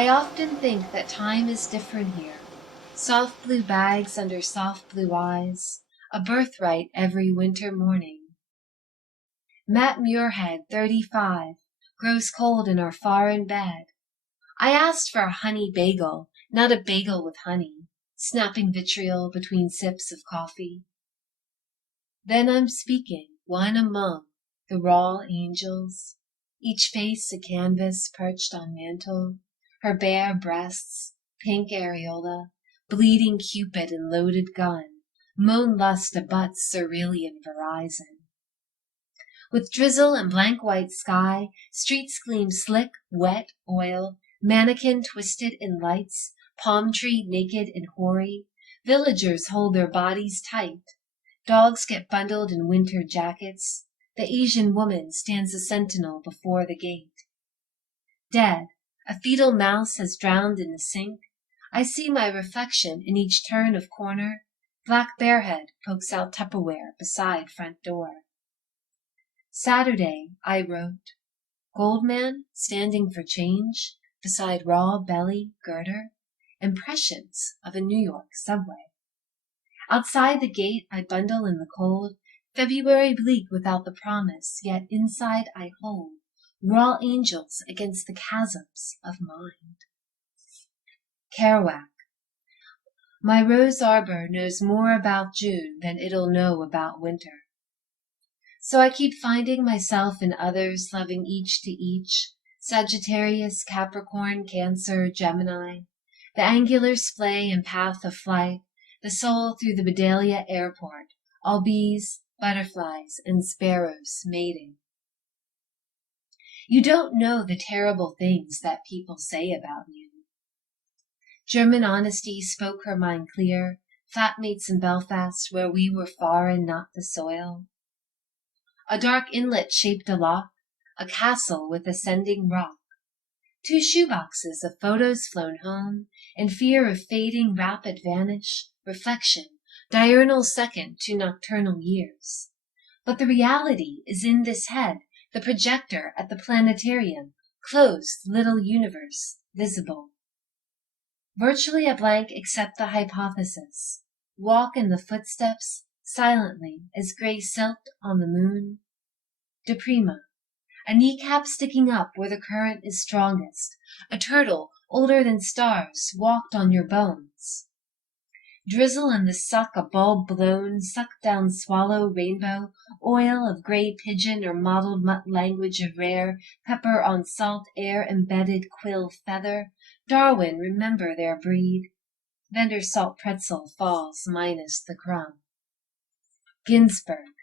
I often think that time is different here. Soft blue bags under soft blue eyes, a birthright every winter morning. Matt Muirhead, 35, grows cold in our foreign bed. I asked for a honey bagel, not a bagel with honey, snapping vitriol between sips of coffee. Then I'm speaking, one among the raw angels, each face a canvas perched on mantle, her bare breasts, pink areola, bleeding cupid and loaded gun, moan lust abuts cerulean verizon. With drizzle and blank white sky, streets gleam slick, wet oil, mannequin twisted in lights, palm tree naked and hoary, villagers hold their bodies tight, dogs get bundled in winter jackets, the Asian woman stands a sentinel before the gate. Dead, a fetal mouse has drowned in the sink, I see my reflection in each turn of corner, black bearhead pokes out Tupperware beside front door. Saturday, I wrote, Goldman standing for change beside raw belly girder, impressions of a New York subway. Outside the gate I bundle in the cold, February bleak without the promise, yet inside I hold raw angels against the chasms of mind. Kerouac. My rose arbor knows more about June than it'll know about winter. So I keep finding myself in others, loving each to each, Sagittarius, Capricorn, Cancer, Gemini, the angular splay and path of flight, the soul through the Bedalia airport, all bees, butterflies, and sparrows mating. You don't know the terrible things that people say about you. German honesty spoke her mind clear, flatmates in Belfast where we were foreign, not the soil. A dark inlet shaped a lock, a castle with ascending rock. 2 shoeboxes of photos flown home, in fear of fading rapid vanish, reflection, diurnal second to nocturnal years. But the reality is in this head, the projector at the planetarium, closed little universe, visible. Virtually a blank except the hypothesis. Walk in the footsteps, silently as gray silked on the moon. Deprima, a kneecap sticking up where the current is strongest, a turtle older than stars walked on your bones. Drizzle in the suck, a bulb blown, suck down swallow, rainbow, oil of gray pigeon or mottled mutt language of rare, pepper on salt air embedded quill feather, Darwin remember their breed. Vendor salt pretzel falls minus the crumb. Ginsberg,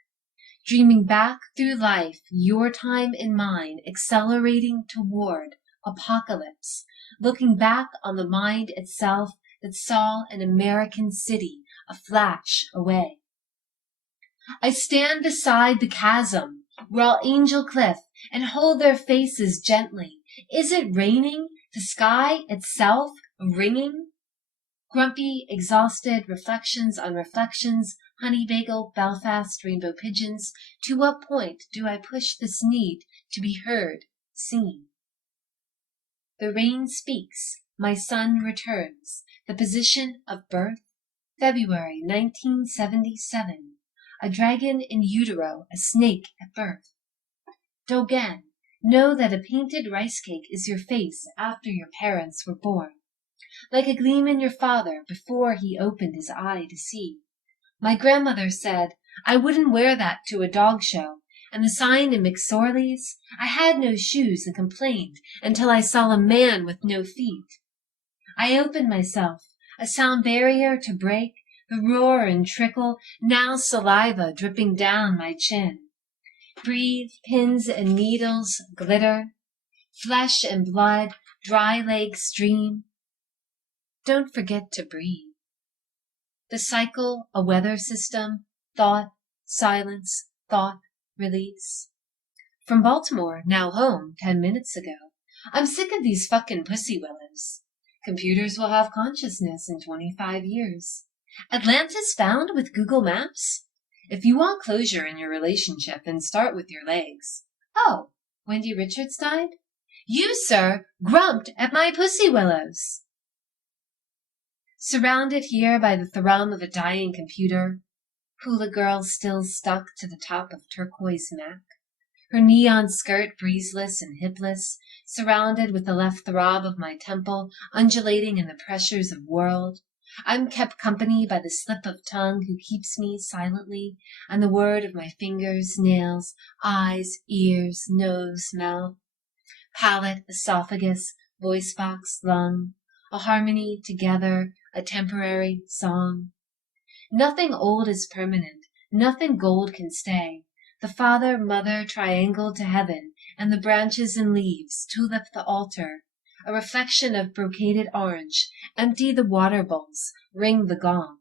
dreaming back through life, your time and mine, accelerating toward apocalypse, looking back on the mind itself that saw an American city a flash away. I stand beside the chasm, raw angel cliff, and hold their faces gently. Is it raining? The sky itself ringing? Grumpy, exhausted, reflections on reflections, honey bagel, Belfast, rainbow pigeons. To what point do I push this need to be heard, seen? The rain speaks, my son returns. The position of birth, February 1977. A dragon in utero, a snake at birth. Dogen, know that a painted rice cake is your face after your parents were born. Like a gleam in your father before he opened his eye to see. My grandmother said I wouldn't wear that to a dog show, and the sign in McSorley's, I had no shoes and complained until I saw a man with no feet. I opened myself, a sound barrier to break, the roar and trickle, now saliva dripping down my chin. Breathe, pins and needles glitter, flesh and blood, dry legs stream. Don't forget to breathe. The cycle, a weather system, thought, silence, thought, release. From Baltimore, now home, 10 minutes ago. I'm sick of these fucking pussy willows. Computers will have consciousness in 25 years. Atlantis found with Google Maps? If you want closure in your relationship, then start with your legs. Oh, Wendy Richards died? You, sir, grumped at my pussy willows. Surrounded here by the thrum of a dying computer, hula girl still stuck to the top of turquoise Mac, her neon skirt breezeless and hipless, surrounded with the left throb of my temple undulating in the pressures of world, I'm kept company by the slip of tongue who keeps me silently, and the word of my fingers, nails, eyes, ears, nose, mouth, palate, esophagus, voice box, lung, a harmony together, a temporary song. Nothing old is permanent, nothing gold can stay. The Father, Mother triangled to heaven, and the branches and leaves, tulip the altar, a reflection of brocaded orange, empty the water bowls, ring the gong.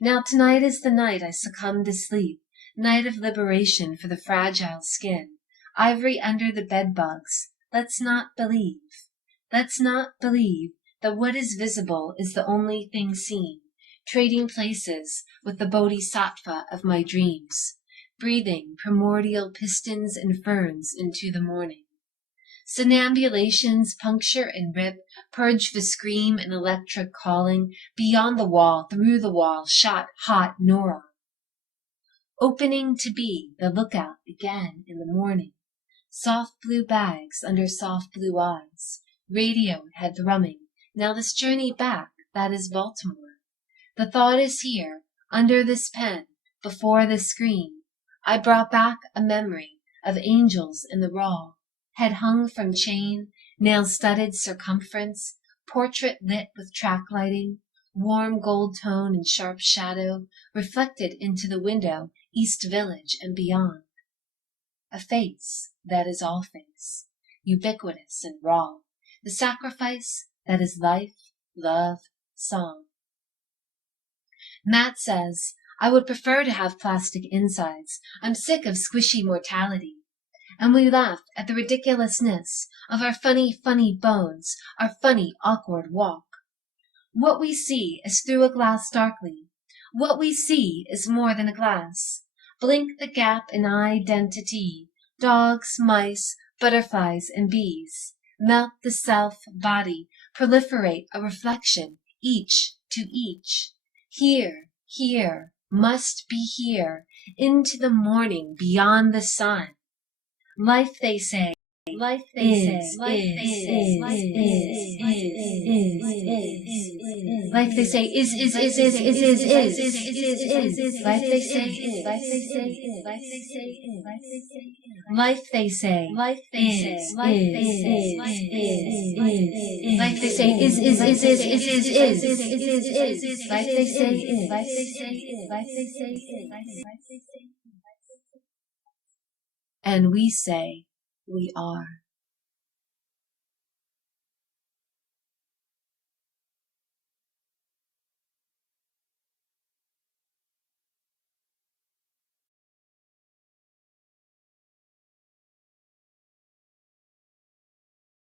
Now tonight is the night I succumb to sleep, night of liberation for the fragile skin, ivory under the bedbugs. Let's not believe that what is visible is the only thing seen, trading places with the bodhisattva of my dreams, breathing primordial pistons and ferns into the morning. Sonambulations puncture and rip, purge the scream and electric calling, beyond the wall, through the wall, shot hot neuron. Opening to be the lookout again in the morning. Soft blue bags under soft blue eyes. Radio head thrumming. Now this journey back, that is Baltimore. The thought is here, under this pen, before this screen. I brought back a memory of angels in the raw, head hung from chain, nail-studded circumference, portrait lit with track lighting, warm gold tone and sharp shadow, reflected into the window, East Village and beyond. A face that is all face, ubiquitous and raw, the sacrifice that is life, love, song. Matt says, I would prefer to have plastic insides. I'm sick of squishy mortality. And we laugh at the ridiculousness of our funny, funny bones, our funny, awkward walk. What we see is through a glass darkly. What we see is more than a glass. Blink the gap in identity. Dogs, mice, butterflies, and bees. Melt the self, body, proliferate a reflection, each to each. Here, must be here, into the morning, beyond the sun. Life, they say, life, they say, life, they say, life, life, they say, is, life, they say, life, they say, life, they say, life, they say, life, they say, life, they say, is, life, they say, life, they say, life, they say, and we say, we are.